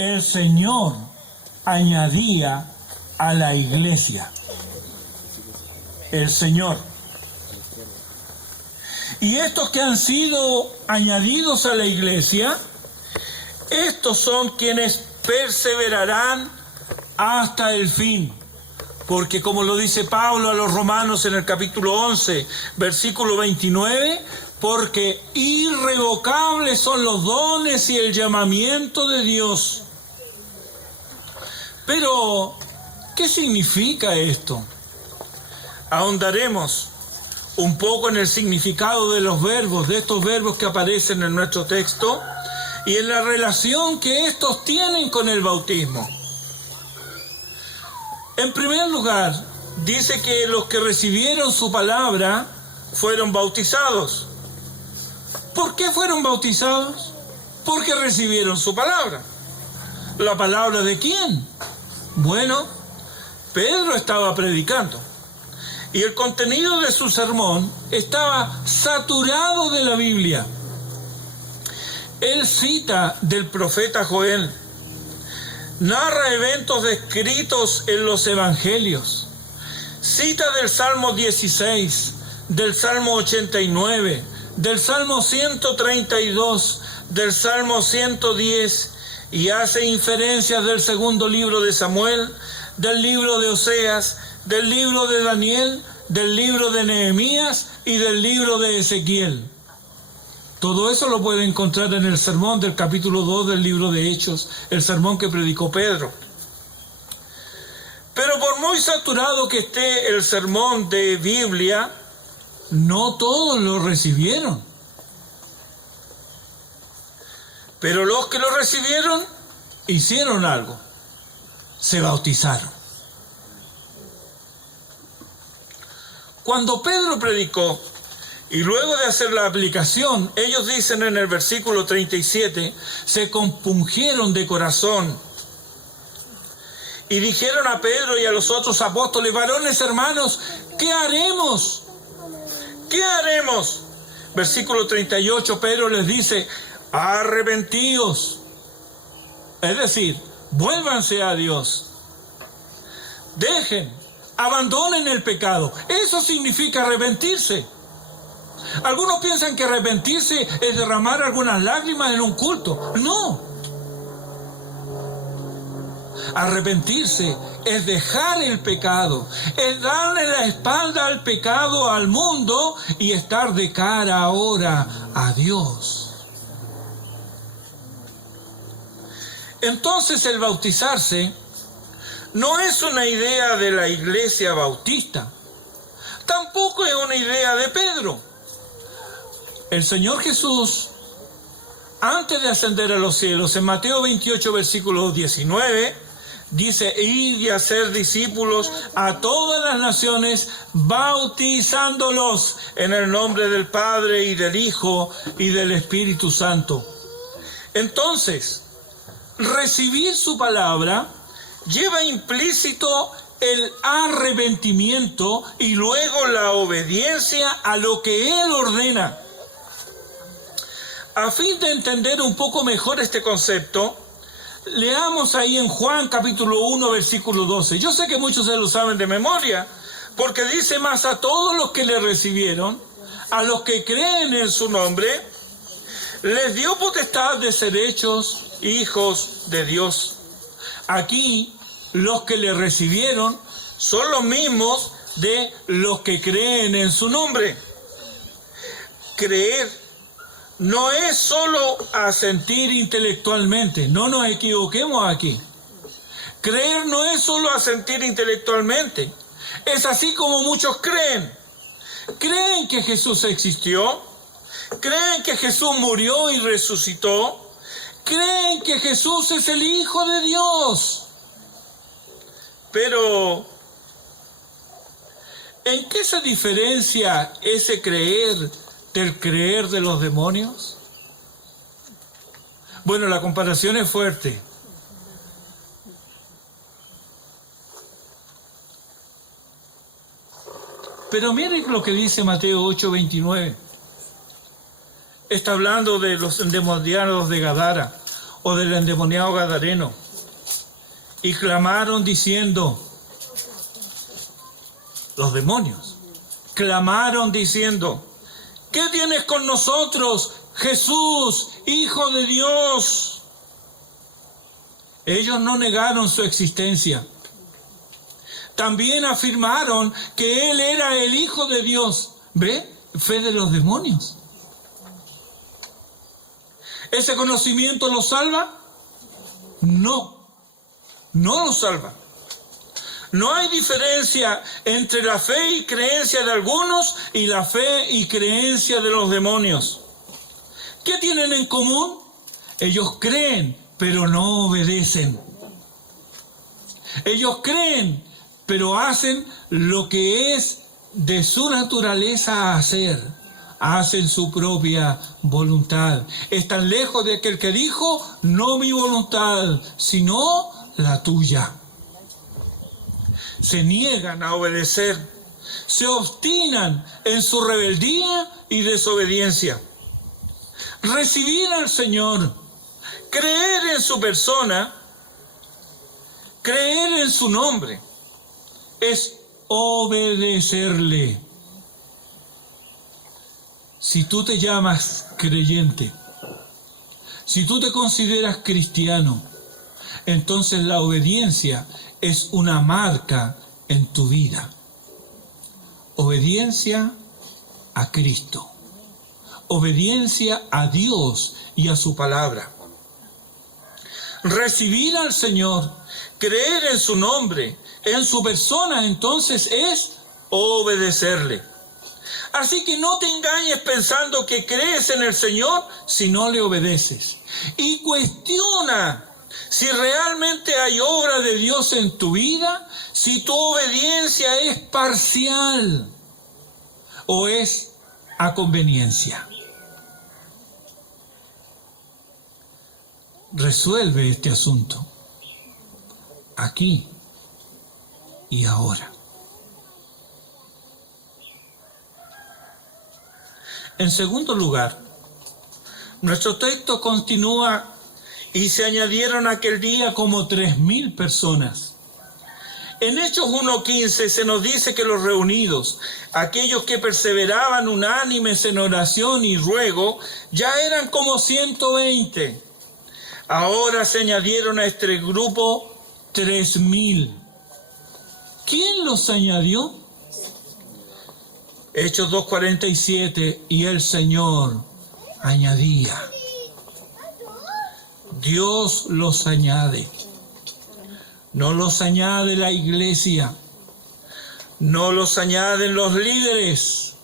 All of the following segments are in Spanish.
el Señor añadía a la iglesia. El Señor. Y estos que han sido añadidos a la iglesia, estos son quienes perseverarán hasta el fin. Porque como lo dice Pablo a los romanos en el capítulo 11, versículo 29, porque irrevocables son los dones y el llamamiento de Dios. Pero, ¿qué significa esto? Ahondaremos un poco en el significado de los verbos, de estos verbos que aparecen en nuestro texto, y en la relación que estos tienen con el bautismo. En primer lugar, dice que los que recibieron su palabra fueron bautizados. ¿Por qué fueron bautizados? Porque recibieron su palabra. ¿La palabra de quién? Bueno, Pedro estaba predicando. Y el contenido de su sermón estaba saturado de la Biblia. Él cita del profeta Joel, narra eventos descritos en los evangelios, cita del Salmo 16, del Salmo 89, del Salmo 132, del Salmo 110, y hace inferencias del segundo libro de Samuel, del libro de Oseas, del libro de Daniel, del libro de Nehemías y del libro de Ezequiel. Todo eso lo puede encontrar en el sermón del capítulo 2 del libro de Hechos, el sermón que predicó Pedro. Pero por muy saturado que esté el sermón de Biblia, no todos lo recibieron. Pero los que lo recibieron, hicieron algo. Se bautizaron. Cuando Pedro predicó, y luego de hacer la aplicación, ellos dicen en el versículo 37, se compungieron de corazón y dijeron a Pedro y a los otros apóstoles: varones hermanos, ¿qué haremos? ¿Qué haremos? Versículo 38, Pedro les dice: arrepentíos. Es decir, vuélvanse a Dios. Abandonen el pecado. Eso significa arrepentirse. Algunos piensan que arrepentirse es derramar algunas lágrimas en un culto. No. Arrepentirse es dejar el pecado, es darle la espalda al pecado, al mundo, y estar de cara ahora a Dios. Entonces el bautizarse no es una idea de la iglesia bautista, tampoco es una idea de Pedro. El Señor Jesús, antes de ascender a los cielos, en Mateo 28, versículo 19, dice: id y hacer discípulos a todas las naciones, bautizándolos en el nombre del Padre y del Hijo y del Espíritu Santo. Entonces, recibir su palabra lleva implícito el arrepentimiento y luego la obediencia a lo que Él ordena. A fin de entender un poco mejor este concepto, leamos ahí en Juan capítulo 1, versículo 12. Yo sé que muchos se lo saben de memoria, porque dice: mas a todos los que le recibieron, a los que creen en su nombre, les dio potestad de ser hechos hijos de Dios. Aquí, los que le recibieron son los mismos de los que creen en su nombre. Creer no es solo asentir intelectualmente, no nos equivoquemos aquí. Creer no es solo asentir intelectualmente, es así como muchos creen. Creen que Jesús existió, creen que Jesús murió y resucitó, creen que Jesús es el Hijo de Dios. Pero, ¿en qué se diferencia ese creer del creer de los demonios? Bueno, la comparación es fuerte. Pero miren lo que dice Mateo 8:29. Está hablando de los endemoniados de Gadara. o del endemoniado gadareno. Y clamaron diciendo, los demonios, clamaron diciendo, ¿qué tienes con nosotros, Jesús, Hijo de Dios? Ellos no negaron su existencia. También afirmaron que Él era el Hijo de Dios. ¿Ve? Fe de los demonios. ¿Ese conocimiento los salva? No, no los salva. No hay diferencia entre la fe y creencia de algunos y la fe y creencia de los demonios. ¿Qué tienen en común? Ellos creen, pero no obedecen. Ellos creen, pero hacen lo que es de su naturaleza hacer. Hacen su propia voluntad. Están lejos de aquel que dijo, no mi voluntad, sino la tuya. Se niegan a obedecer. Se obstinan en su rebeldía y desobediencia. Recibir al Señor, creer en su persona, creer en su nombre, es obedecerle. Si tú te llamas creyente, si tú te consideras cristiano, entonces la obediencia es una marca en tu vida. Obediencia a Cristo. Obediencia a Dios y a su palabra. Recibir al Señor, creer en su nombre, en su persona, entonces es obedecerle. Así que no te engañes pensando que crees en el Señor si no le obedeces. Y cuestiona si realmente hay obra de Dios en tu vida, si tu obediencia es parcial o es a conveniencia. Resuelve este asunto aquí y ahora. En segundo lugar, nuestro texto continúa y se añadieron aquel día como 3,000 personas. En Hechos 1:15 se nos dice que los reunidos, aquellos que perseveraban unánimes en oración y ruego, ya eran como 120. Ahora se añadieron a este grupo 3,000. ¿Quién los añadió? Hechos 2:47, y el Señor añadía. Dios los añade. No los añade la iglesia. No los añaden los líderes.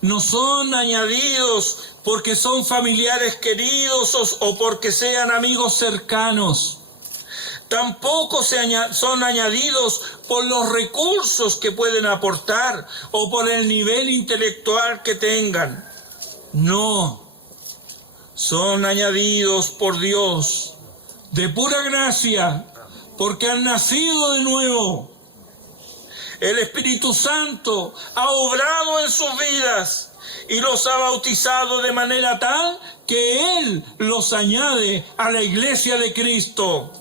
No son añadidos porque son familiares queridos o porque sean amigos cercanos. Tampoco son añadidos por los recursos que pueden aportar o por el nivel intelectual que tengan. No, son añadidos por Dios de pura gracia, porque han nacido de nuevo. El Espíritu Santo ha obrado en sus vidas y los ha bautizado de manera tal que Él los añade a la iglesia de Cristo.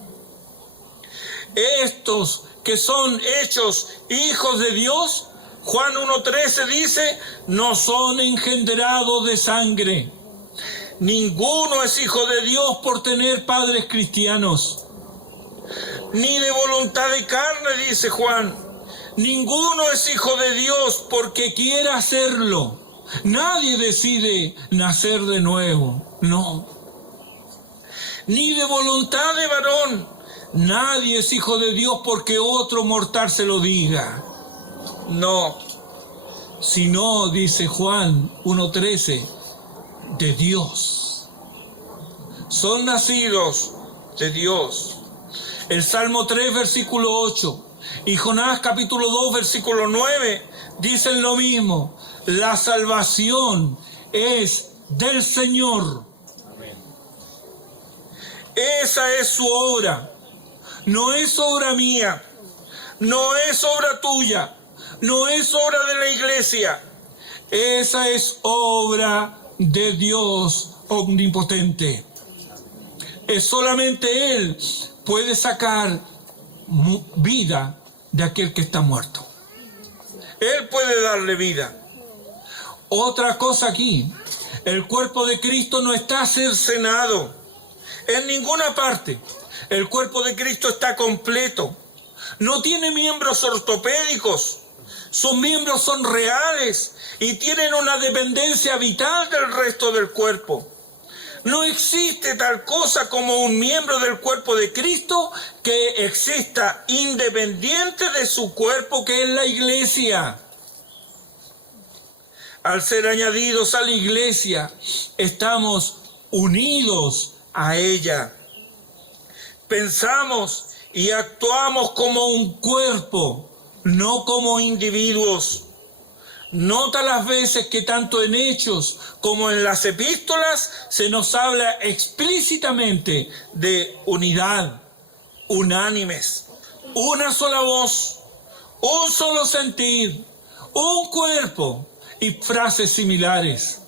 Estos que son hechos hijos de Dios, Juan 1:13 dice, no son engendrados de sangre. Ninguno es hijo de Dios por tener padres cristianos, ni de voluntad de carne, dice Juan. Ninguno es hijo de Dios porque quiera hacerlo. Nadie decide nacer de nuevo, no. Ni de voluntad de varón. Nadie es hijo de Dios porque otro mortal se lo diga. No. Sino, dice Juan 1:13, de Dios. Son nacidos de Dios. El Salmo 3, versículo 8, y Jonás capítulo 2, versículo 9, dicen lo mismo. La salvación es del Señor. Amén. Esa es su obra. No es obra mía, no es obra tuya, no es obra de la iglesia. Esa es obra de Dios omnipotente. Es solamente Él puede sacar vida de aquel que está muerto. Él puede darle vida. Otra cosa aquí, el cuerpo de Cristo no está cercenado en ninguna parte. El cuerpo de Cristo está completo. No tiene miembros ortopédicos. Sus miembros son reales y tienen una dependencia vital del resto del cuerpo. No existe tal cosa como un miembro del cuerpo de Cristo que exista independiente de su cuerpo, que es la iglesia. Al ser añadidos a la iglesia, estamos unidos a ella. Pensamos y actuamos como un cuerpo, no como individuos. Nota las veces que tanto en Hechos como en las epístolas se nos habla explícitamente de unidad, unánimes, una sola voz, un solo sentir, un cuerpo y frases similares.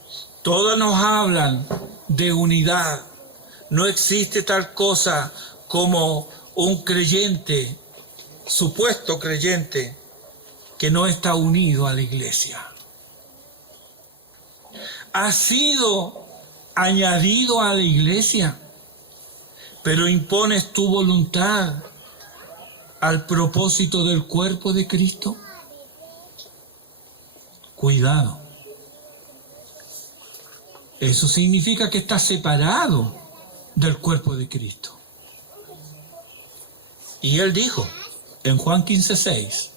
Todas nos hablan de unidad. No existe tal cosa como un creyente, supuesto creyente, que no está unido a la iglesia. Ha sido añadido a la iglesia, pero impones tu voluntad al propósito del cuerpo de Cristo. Cuidado. Eso significa que estás separado del cuerpo de Cristo. Y Él dijo en Juan 15:6,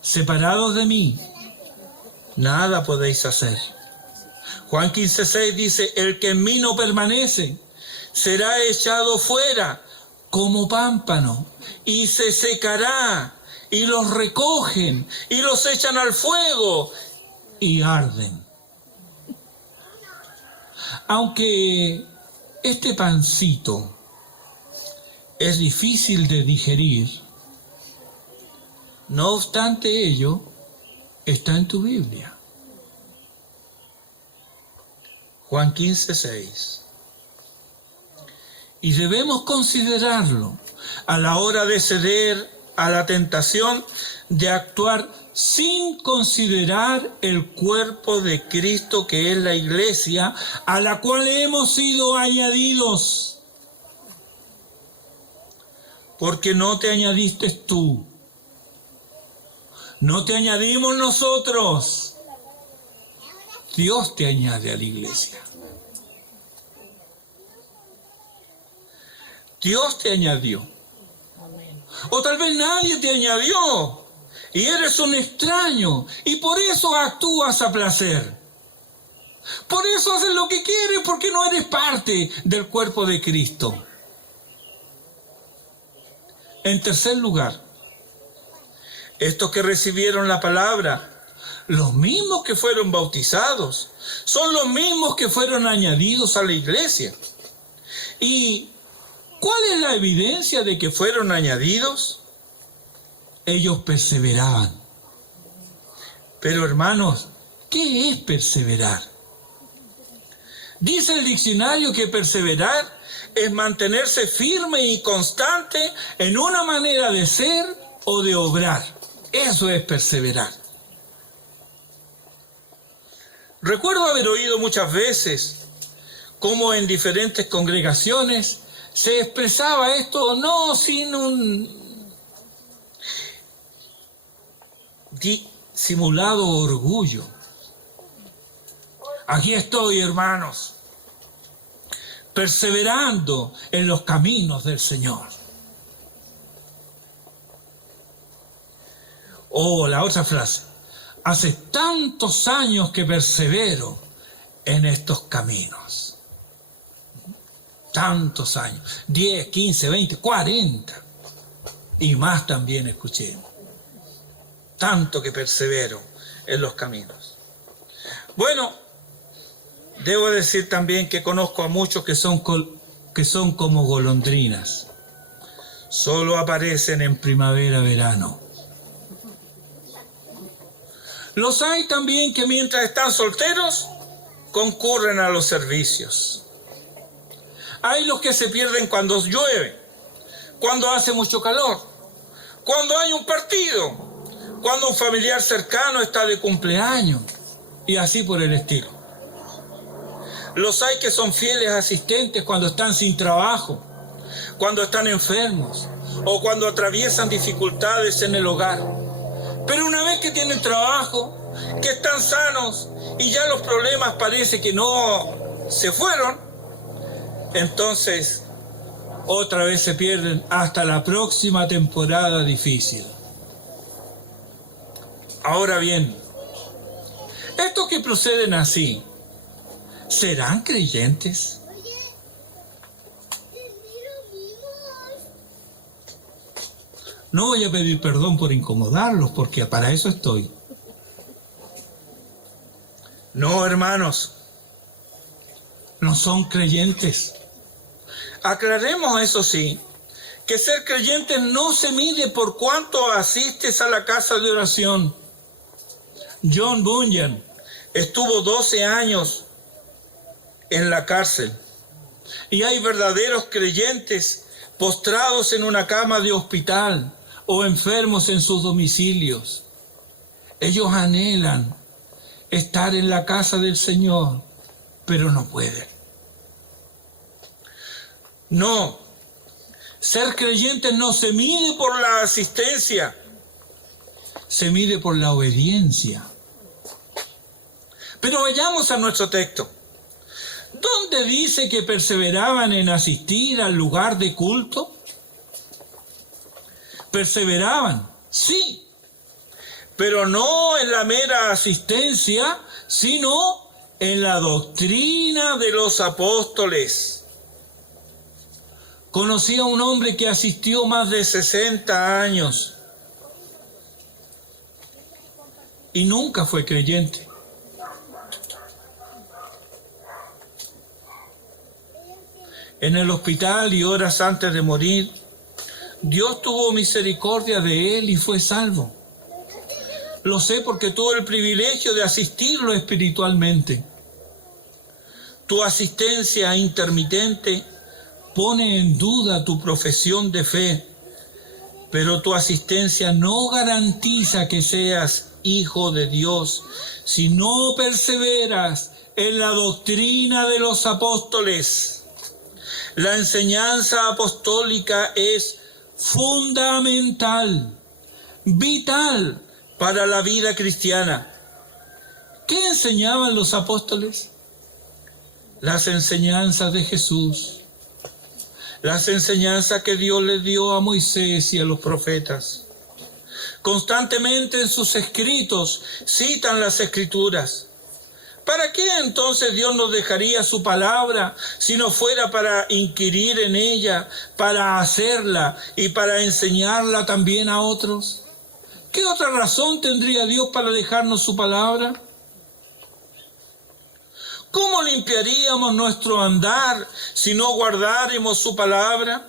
separados de mí, nada podéis hacer. Juan 15:6 dice, el que en mí no permanece será echado fuera como pámpano y se secará, y los recogen y los echan al fuego y arden. Aunque este pancito es difícil de digerir, no obstante ello, está en tu Biblia. Juan 15:6. Y debemos considerarlo a la hora de ceder a la tentación de actuar sin considerar el cuerpo de Cristo, que es la iglesia, a la cual hemos sido añadidos. Porque no te añadiste tú. No te añadimos nosotros. Dios te añade a la iglesia. Dios te añadió. O tal vez nadie te añadió. Y eres un extraño. Y por eso actúas a placer. Por eso haces lo que quieres, porque no eres parte del cuerpo de Cristo. En tercer lugar, estos que recibieron la palabra, los mismos que fueron bautizados, son los mismos que fueron añadidos a la iglesia. ¿Y cuál es la evidencia de que fueron añadidos? Ellos perseveraban. Pero hermanos, ¿qué es perseverar? Dice el diccionario que perseverar es mantenerse firme y constante en una manera de ser o de obrar. Eso es perseverar. Recuerdo haber oído muchas veces cómo en diferentes congregaciones se expresaba esto no sin un disimulado orgullo. Aquí estoy, hermanos, perseverando en los caminos del Señor. O la otra frase, hace tantos años que persevero en estos caminos. Tantos años, 10, 15, 20, 40 y más también escuché. Tanto que persevero en los caminos. Bueno, debo decir también que conozco a muchos que son como golondrinas. Solo aparecen en primavera, verano. Los hay también que mientras están solteros concurren a los servicios. Hay los que se pierden cuando llueve, cuando hace mucho calor, cuando hay un partido, cuando un familiar cercano está de cumpleaños y así por el estilo. Los hay que son fieles asistentes cuando están sin trabajo, cuando están enfermos o cuando atraviesan dificultades en el hogar. Pero una vez que tienen trabajo, que están sanos y ya los problemas parece que no se fueron, entonces otra vez se pierden hasta la próxima temporada difícil. Ahora bien, estos que proceden así, ¿serán creyentes? No voy a pedir perdón por incomodarlos, porque para eso estoy. No, hermanos, no son creyentes. Aclaremos, eso sí, que ser creyente no se mide por cuánto asistes a la casa de oración. John Bunyan estuvo 12 años en la cárcel y hay verdaderos creyentes postrados en una cama de hospital o enfermos en sus domicilios. Ellos anhelan estar en la casa del Señor, pero no pueden. No, ser creyente no se mide por la asistencia, se mide por la obediencia. Pero vayamos a nuestro texto. ¿Dónde dice que perseveraban en asistir al lugar de culto? Perseveraban, sí, pero no en la mera asistencia, sino en la doctrina de los apóstoles. Conocí a un hombre que asistió más de 60 años y nunca fue creyente. En el hospital y horas antes de morir, Dios tuvo misericordia de él y fue salvo. Lo sé porque tuve el privilegio de asistirlo espiritualmente. Tu asistencia intermitente pone en duda tu profesión de fe, pero tu asistencia no garantiza que seas hijo de Dios si no perseveras en la doctrina de los apóstoles. La enseñanza apostólica es fundamental, vital para la vida cristiana. ¿Qué enseñaban los apóstoles? Las enseñanzas de Jesús, las enseñanzas que Dios les dio a Moisés y a los profetas. Constantemente en sus escritos citan las Escrituras. ¿Para qué entonces Dios nos dejaría su palabra si no fuera para inquirir en ella, para hacerla y para enseñarla también a otros? ¿Qué otra razón tendría Dios para dejarnos su palabra? ¿Cómo limpiaríamos nuestro andar si no guardáramos su palabra?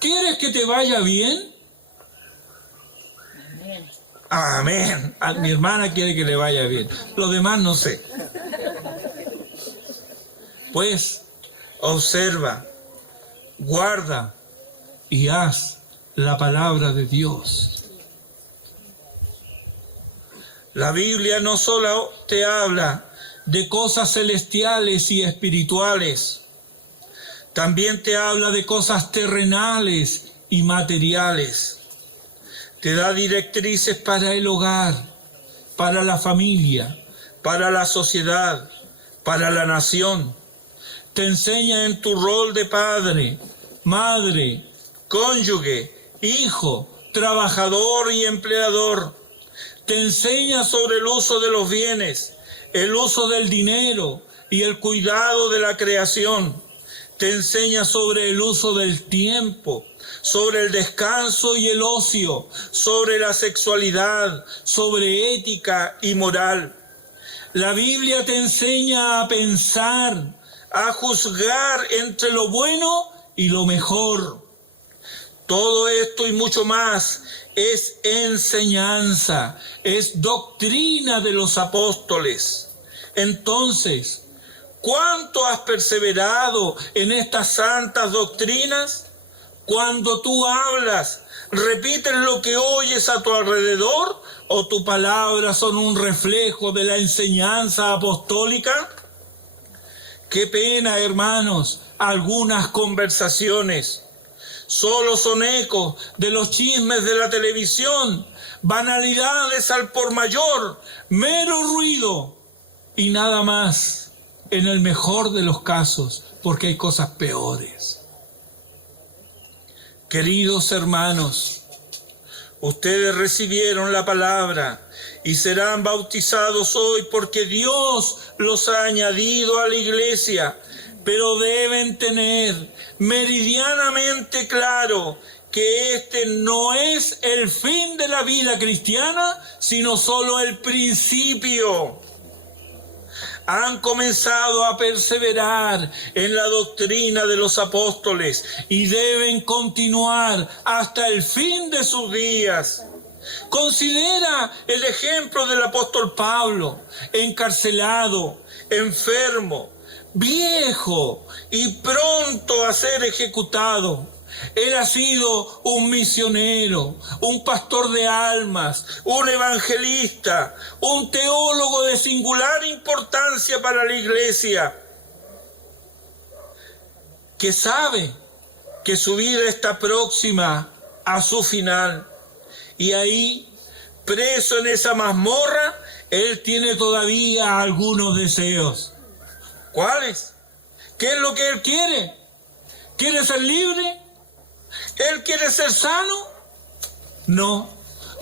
¿Quieres que te vaya bien? Amén. Mi hermana quiere que le vaya bien. Los demás no sé. Pues observa, guarda y haz la palabra de Dios. La Biblia no solo te habla de cosas celestiales y espirituales, también te habla de cosas terrenales y materiales. Te da directrices para el hogar, para la familia, para la sociedad, para la nación. Te enseña en tu rol de padre, madre, cónyuge, hijo, trabajador y empleador. Te enseña sobre el uso de los bienes, el uso del dinero y el cuidado de la creación. Te enseña sobre el uso del tiempo, sobre el descanso y el ocio, sobre la sexualidad, sobre ética y moral. La Biblia te enseña a pensar, a juzgar entre lo bueno y lo mejor. Todo esto y mucho más es enseñanza, es doctrina de los apóstoles. Entonces, ¿Cuánto has perseverado en estas santas doctrinas? Cuando tú hablas, ¿repites lo que oyes a tu alrededor o tus palabras son un reflejo de la enseñanza apostólica? Qué pena, hermanos, algunas conversaciones solo son ecos de los chismes de la televisión, banalidades al por mayor, mero ruido y nada más. En el mejor de los casos, porque hay cosas peores. Queridos hermanos, ustedes recibieron la palabra y serán bautizados hoy porque Dios los ha añadido a la iglesia, pero deben tener meridianamente claro que este no es el fin de la vida cristiana, sino solo el principio. Han comenzado a perseverar en la doctrina de los apóstoles y deben continuar hasta el fin de sus días. Considera el ejemplo del apóstol Pablo, encarcelado, enfermo, viejo y pronto a ser ejecutado. Él ha sido un misionero, un pastor de almas, un evangelista, un teólogo de singular importancia para la iglesia, que sabe que su vida está próxima a su final. Y ahí, preso en esa mazmorra, él tiene todavía algunos deseos. ¿Cuáles? ¿Qué es lo que él quiere? ¿Quiere ser libre? ¿Él quiere ser sano? No,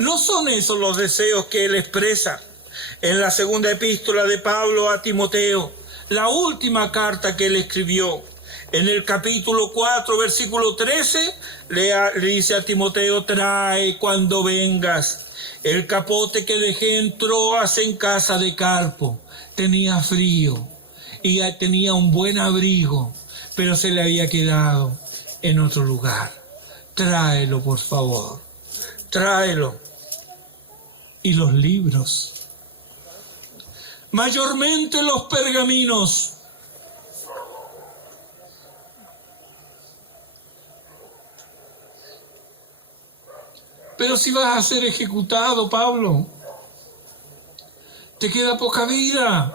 no son esos los deseos que él expresa. En la segunda epístola de Pablo a Timoteo, la última carta que él escribió, en el capítulo 4, versículo 13, le dice a Timoteo: trae cuando vengas el capote que dejé en Troas en casa de Carpo. Tenía frío y tenía un buen abrigo, pero se le había quedado en otro lugar. Tráelo, por favor, tráelo. Y los libros, mayormente los pergaminos. Pero si vas a ser ejecutado, Pablo, te queda poca vida.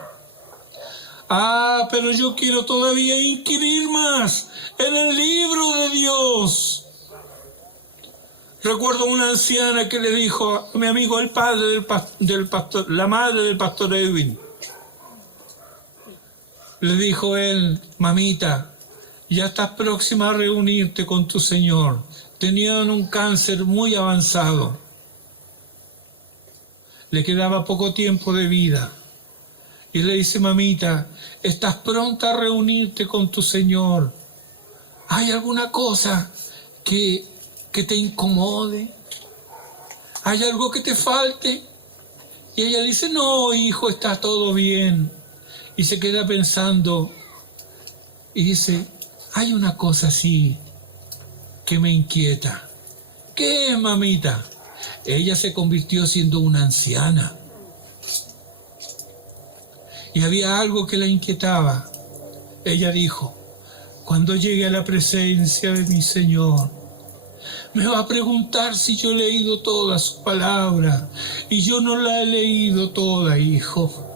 Ah, pero yo quiero todavía inquirir más en el libro de Dios. Recuerdo una anciana que le dijo a mi amigo, el padre del pastor, la madre del pastor Edwin. Le dijo él: mamita, ya estás próxima a reunirte con tu Señor. Tenían un cáncer muy avanzado. Le quedaba poco tiempo de vida. Y le dice: mamita, estás pronta a reunirte con tu Señor. ¿Hay alguna cosa que te incomode? ¿Hay algo que te falte? Y ella dice: no, hijo, está todo bien. Y se queda pensando y dice: hay una cosa así que me inquieta. ¿Qué es, mamita? Ella se convirtió siendo una anciana y había algo que la inquietaba. Ella dijo: cuando llegue a la presencia de mi Señor, me va a preguntar si yo he leído toda su palabra, y yo no la he leído toda, hijo.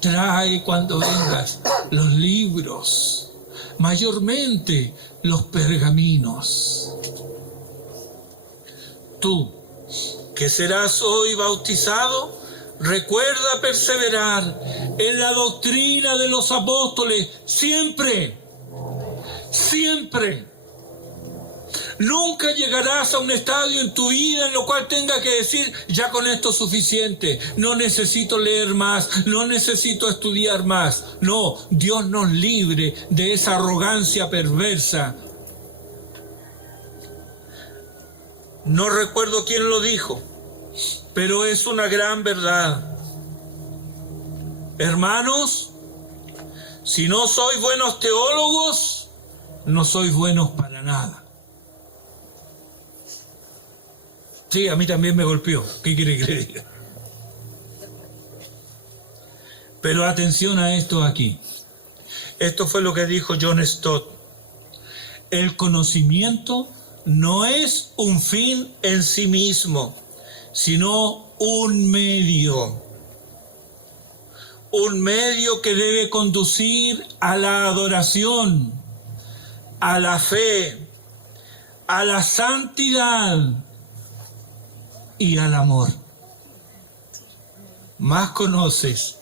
Trae cuando vengas los libros, mayormente los pergaminos. Tú, que serás hoy bautizado, recuerda perseverar en la doctrina de los apóstoles siempre. Siempre. Nunca llegarás a un estadio en tu vida en lo cual tengas que decir: ya con esto es suficiente, no necesito leer más, no necesito estudiar más. No, Dios nos libre de esa arrogancia perversa. No recuerdo quién lo dijo, pero es una gran verdad. Hermanos, si no sois buenos teólogos, no sois buenos para nada. Sí, a mí también me golpeó. ¿Qué quiere que le diga? Pero atención a esto aquí. Esto fue lo que dijo John Stott. El conocimiento no es un fin en sí mismo, sino un medio. Un medio que debe conducir a la adoración, a la fe, a la santidad y al amor. Más conoces,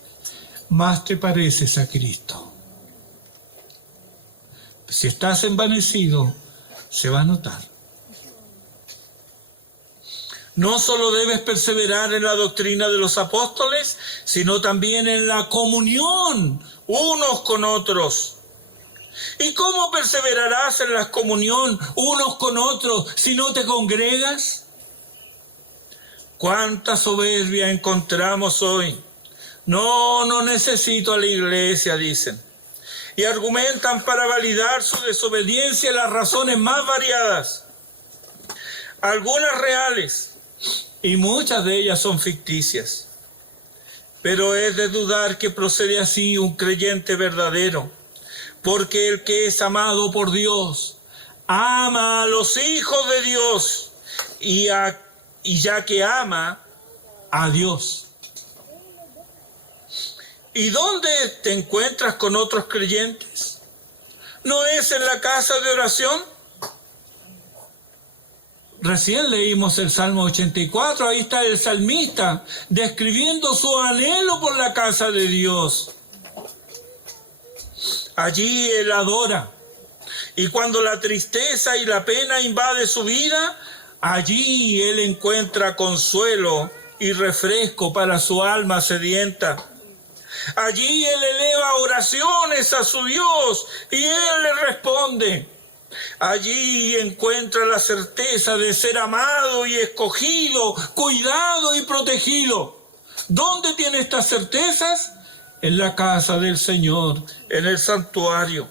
más te pareces a Cristo. Si estás envanecido, se va a notar. No solo debes perseverar en la doctrina de los apóstoles, sino también en la comunión unos con otros. ¿Y cómo perseverarás en la comunión unos con otros si no te congregas? ¿Cuánta soberbia encontramos hoy? No necesito a la iglesia, dicen. Y argumentan para validar su desobediencia las razones más variadas. Algunas reales, y muchas de ellas son ficticias. Pero es de dudar que procede así un creyente verdadero, porque el que es amado por Dios, ama a los hijos de Dios, y ya que ama a Dios. ¿Y dónde te encuentras con otros creyentes? ¿No es en la casa de oración? Recién leímos el Salmo 84, ahí está el salmista describiendo su anhelo por la casa de Dios. Allí él adora, y cuando la tristeza y la pena invade su vida, allí él encuentra consuelo y refresco para su alma sedienta. Allí él eleva oraciones a su Dios y él le responde. Allí encuentra la certeza de ser amado y escogido, cuidado y protegido. ¿Dónde tiene estas certezas? En la casa del Señor, en el santuario.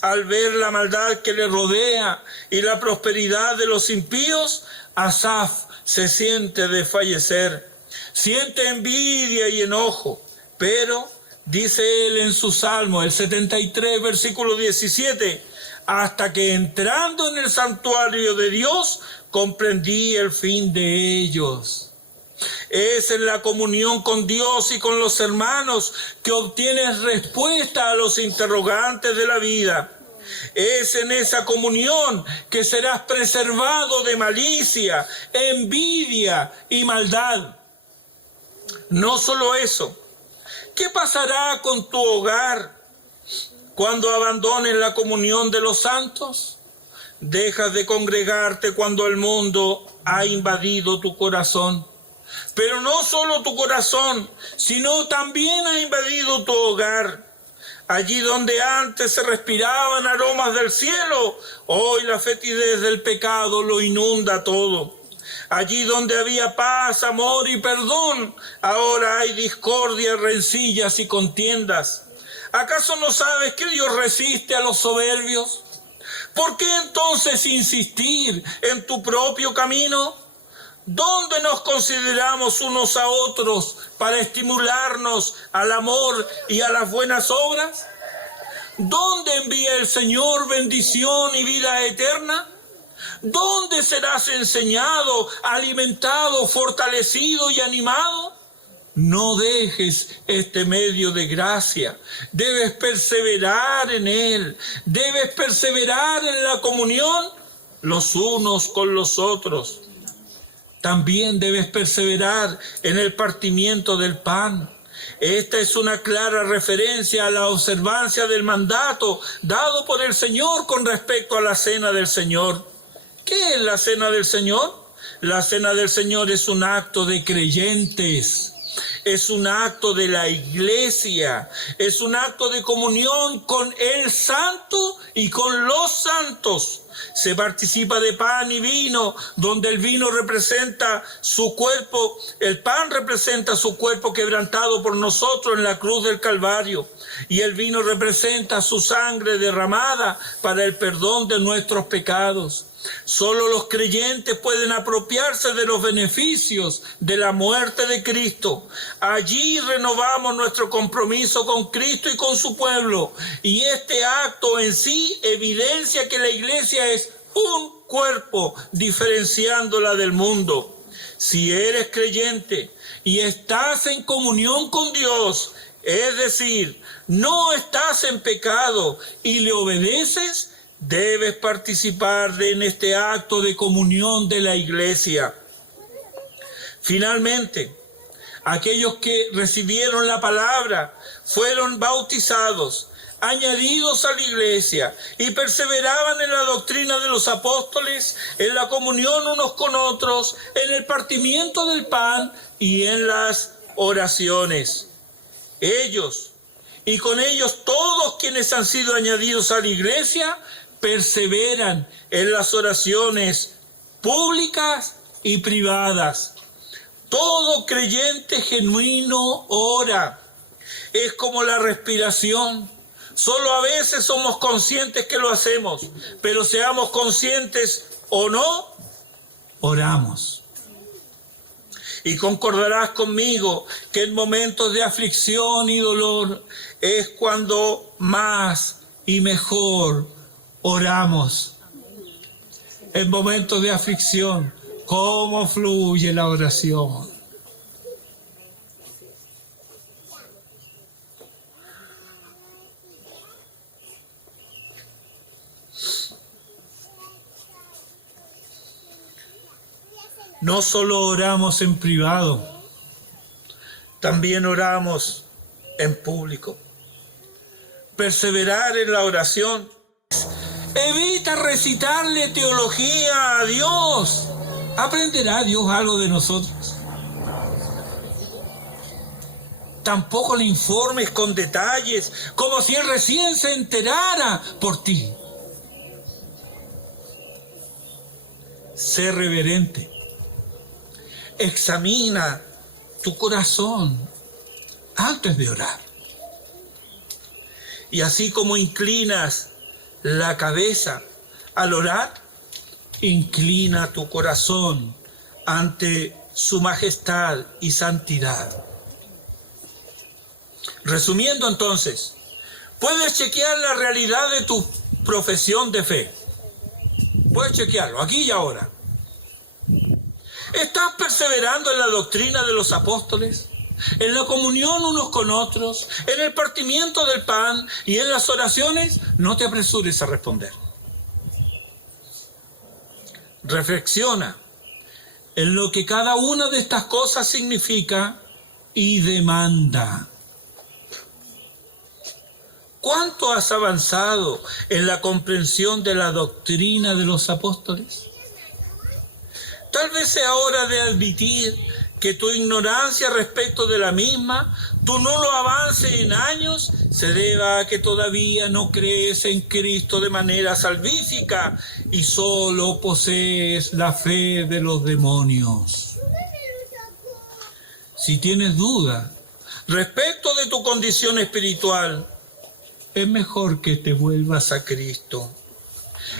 Al ver la maldad que le rodea y la prosperidad de los impíos, Asaf se siente desfallecer, siente envidia y enojo, pero dice él en su Salmo, el 73, versículo 17, hasta que entrando en el santuario de Dios, comprendí el fin de ellos. Es en la comunión con Dios y con los hermanos que obtienes respuesta a los interrogantes de la vida. Es en esa comunión que serás preservado de malicia, envidia y maldad. No solo eso, ¿qué pasará con tu hogar cuando abandones la comunión de los santos? Dejas de congregarte cuando el mundo ha invadido tu corazón. Pero no solo tu corazón, sino también ha invadido tu hogar. Allí donde antes se respiraban aromas del cielo, hoy la fetidez del pecado lo inunda todo. Allí donde había paz, amor y perdón, ahora hay discordia, rencillas y contiendas. ¿Acaso no sabes que Dios resiste a los soberbios? ¿Por qué entonces insistir en tu propio camino? ¿Dónde nos consideramos unos a otros para estimularnos al amor y a las buenas obras? ¿Dónde envía el Señor bendición y vida eterna? ¿Dónde serás enseñado, alimentado, fortalecido y animado? No dejes este medio de gracia. Debes perseverar en él. Debes perseverar en la comunión los unos con los otros. También debes perseverar en el partimiento del pan. Esta es una clara referencia a la observancia del mandato dado por el Señor con respecto a la cena del Señor. ¿Qué es la cena del Señor? La cena del Señor es un acto de creyentes. Es un acto de la iglesia, es un acto de comunión con el santo y con los santos. Se participa de pan y vino, donde el vino representa su cuerpo, el pan representa su cuerpo quebrantado por nosotros en la cruz del Calvario, y el vino representa su sangre derramada para el perdón de nuestros pecados. Solo los creyentes pueden apropiarse de los beneficios de la muerte de Cristo. Allí renovamos nuestro compromiso con Cristo y con su pueblo. Y este acto en sí evidencia que la iglesia es un cuerpo, diferenciándola del mundo. Si eres creyente y estás en comunión con Dios, es decir, no estás en pecado y le obedeces, debes participar en este acto de comunión de la iglesia. Finalmente, aquellos que recibieron la palabra fueron bautizados, añadidos a la iglesia y perseveraban en la doctrina de los apóstoles, en la comunión unos con otros, en el partimiento del pan y en las oraciones. Ellos y con ellos todos quienes han sido añadidos a la iglesia perseveran en las oraciones públicas y privadas. Todo creyente genuino ora. Es como la respiración. Solo a veces somos conscientes que lo hacemos, pero seamos conscientes o no, oramos. Y concordarás conmigo que en momentos de aflicción y dolor es cuando más y mejor oramos. En momentos de aflicción, ¿cómo fluye la oración? No solo oramos en privado, también oramos en público. Perseverar en la oración evita recitarle teología a Dios. ¿Aprenderá Dios algo de nosotros? Tampoco le informes con detalles, como si Él recién se enterara por ti. Sé reverente. Examina tu corazón antes de orar. Y así como inclinas la cabeza al orar, inclina tu corazón ante su majestad y santidad. Resumiendo entonces, puedes chequear la realidad de tu profesión de fe. Puedes chequearlo aquí y ahora. ¿Estás perseverando en la doctrina de los apóstoles? ¿En la comunión unos con otros? ¿En el partimiento del pan? ¿Y en las oraciones? No te apresures a responder. Reflexiona en lo que cada una de estas cosas significa y demanda. ¿Cuánto has avanzado en la comprensión de la doctrina de los apóstoles? Tal vez sea hora de admitir que tu ignorancia respecto de la misma, tu nulo avance en años, se deba a que todavía no crees en Cristo de manera salvífica y solo posees la fe de los demonios. Si tienes duda respecto de tu condición espiritual, es mejor que te vuelvas a Cristo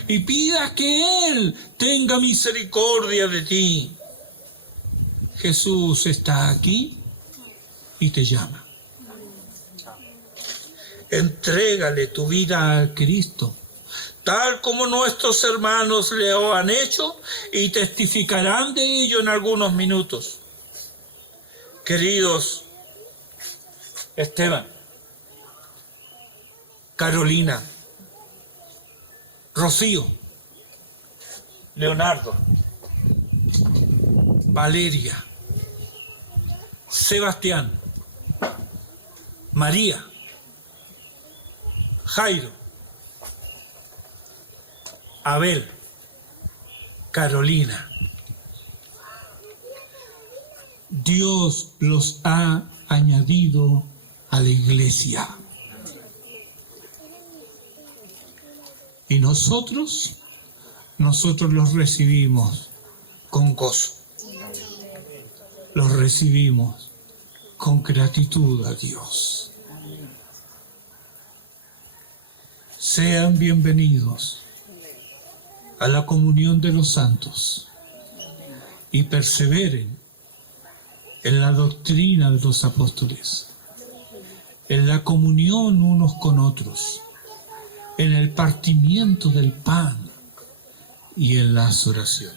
y pidas que Él tenga misericordia de ti. Jesús está aquí y te llama. Entrégale tu vida a Cristo, tal como nuestros hermanos lo han hecho y testificarán de ello en algunos minutos. Queridos Esteban, Carolina, Rocío, Leonardo, Valeria, Sebastián, María, Jairo, Abel, Carolina. Dios los ha añadido a la iglesia. Y nosotros los recibimos con gozo. Los recibimos con gratitud a Dios. Sean bienvenidos a la comunión de los santos y perseveren en la doctrina de los apóstoles, en la comunión unos con otros, en el partimiento del pan y en las oraciones.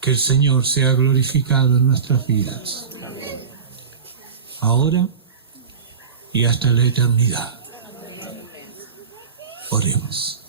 Que el Señor sea glorificado en nuestras vidas, ahora y hasta la eternidad. Oremos.